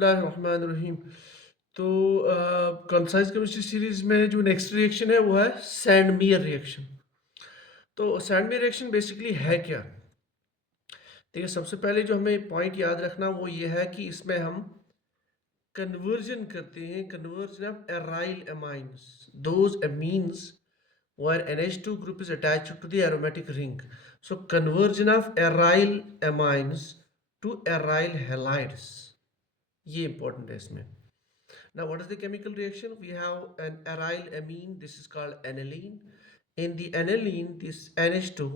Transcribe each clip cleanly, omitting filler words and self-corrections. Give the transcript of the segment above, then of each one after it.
बिस्मिल्लाहिर्रहमानिर्रहीम। तो concise chemistry series में जो नेक्स्ट रिएक्शन है वो है सैंडमियर रिएक्शन। तो सैंडमियर रिएक्शन बेसिकली है क्या? देखिए, सबसे पहले जो हमें पॉइंट याद रखना वो ये है कि इसमें हम कन्वर्जन करते हैं, conversion of aryl amines, those amines where NH2 group is attached to the aromatic ring. So conversion of aryl amines to aryl halides, ये important है इसमें. Now, what is the chemical reaction? We have an aryl amine. This is called aniline. In the aniline, this NH2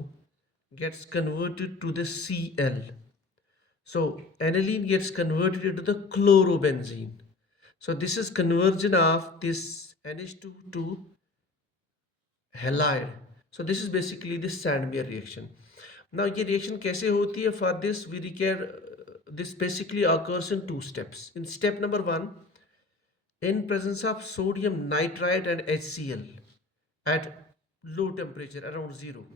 gets converted to the Cl. So, aniline gets converted into the chlorobenzene. So, this is conversion of this NH2 to halide. So, this is basically the Sandmeyer reaction. Now, ये reaction कैसे होती है? For this, we require this basically occurs in two steps. In step number one, in presence of sodium nitrite and HCl at low temperature around zero,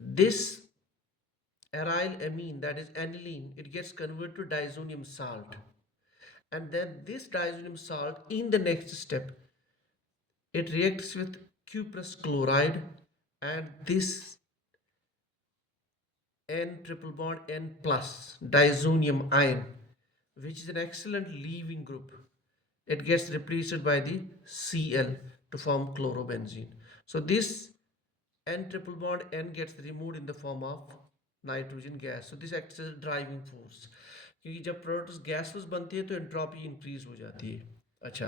this aryl amine, that is aniline, it gets converted to diazonium salt, and then this diazonium salt in the next step it reacts with cuprous chloride and this N triple bond N plus diazonium ion, which is an excellent leaving group. It gets replaced by the Cl to form chlorobenzene. So this N triple bond N gets removed in the form of nitrogen gas. So this acts as a driving force. क्योंकि जब products gases बनती है तो entropy increase हो जाती है. अच्छा,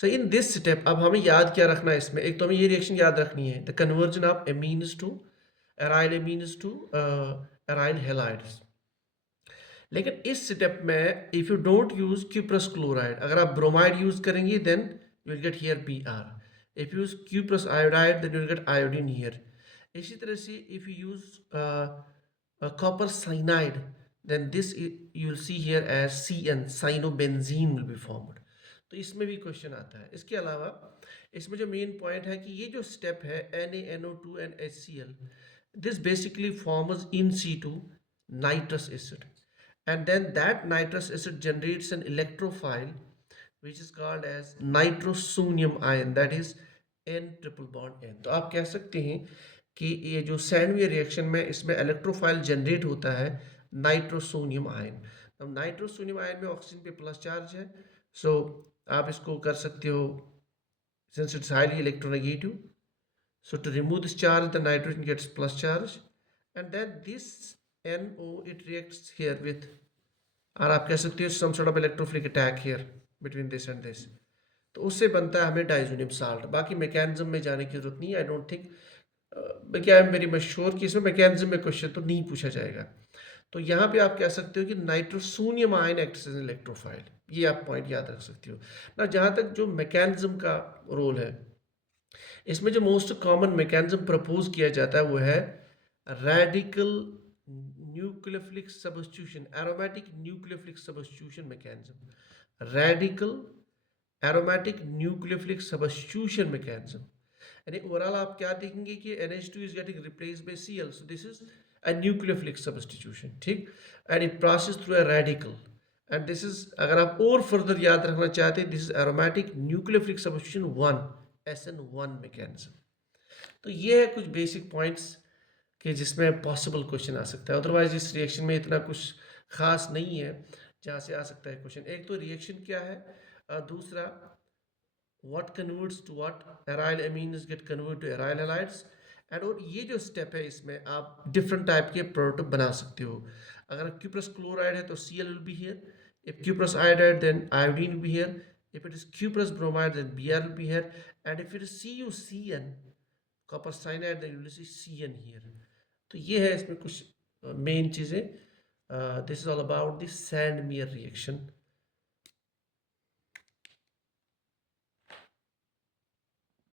सो in this step अब हमें याद क्या रखना है इसमें? एक तो हमें ये रिएक्शन याद रखनी है, the conversion of amines to aryl amines to aryl halides. लेकिन इस स्टेप में if you don't use cuprous chloride, अगर आप ब्रोमाइड यूज करेंगे then you will get here Br. If you use cuprous iodide then you will get iodine here. इसी तरह से if you use copper cyanide then this you will see here as Cn, cyanobenzene will be formed. तो इसमें भी question आता है. इसके अलावा इसमें जो मेन पॉइंट है कि ये जो स्टेप है NaNO2 and HCl, this basically forms in situ nitrous acid, and then that nitrous acid generates an electrophile which is called as nitrosonium ion, that is N triple bond N. तो आप कह सकते हैं कि ये जो सैंडवियर reaction में इसमें इलेक्ट्रोफाइल जनरेट होता है नाइट्रोसोनियम आयन. अब नाइट्रोसोनियम आयन में ऑक्सीजन पे प्लस चार्ज है, सो आप इसको कर सकते हो since it's highly electronegative. So to remove this charge, the nitrogen gets plus charge, and then this NO it reacts here with, और आप कह सकते हो some sort of electrophilic attack here between this and this. तो उससे बनता है हमें डाइजोनियम साल्ट. बाकी मैकेनिज्म में जाने की जरूरत नहीं है. आई डोंट थिंक क्या है मेरी मशहूर कि इसमें मैकेनिज्म में क्वेश्चन तो नहीं पूछा जाएगा. तो यहाँ पे आप कह सकते हो कि nitrosonium ion acts as electrophile. ये आप पॉइंट याद रख सकते हो ना. जहाँ तक जो मैकेनिज्म का रोल है, इसमें जो मोस्ट कॉमन मैकेनिज्म प्रपोज किया जाता है वो है radical nucleophilic substitution, aromatic nucleophilic substitution mechanism. Radical aromatic nucleophilic substitution mechanism. यानी ओवरऑल आप क्या देखेंगे कि NH2 is getting replaced by Cl, so this is a nucleophilic substitution. ठीक, and it passes through a radical, and this is, अगर आप और further याद रखना चाहते हैं, this is aromatic nucleophilic substitution 1, SN1 mechanism. तो ये है कुछ बेसिक पॉइंट्स कि जिसमें पॉसिबल क्वेश्चन आ सकता है. अदरवाइज इस रिएक्शन में इतना कुछ खास नहीं है जहाँ से आ सकता है क्वेश्चन. एक तो रिएक्शन क्या है, दूसरा what converts to what, aryl amines get converted to aryl halides, and और ये जो स्टेप है इसमें आप डिफरेंट टाइप के प्रोडक्ट बना सकते हो. अगर क्यूप्रस क्लोराइड है तो Cl will be here, if cuprous iodide then iodine will be here, if it is cuprous bromide then Br will be here, and if it is CuCN, copper cyanide, then you will see Cn here. तो ये है इसमें कुछ main चीज़ें. This is all about the Sandmeyer reaction.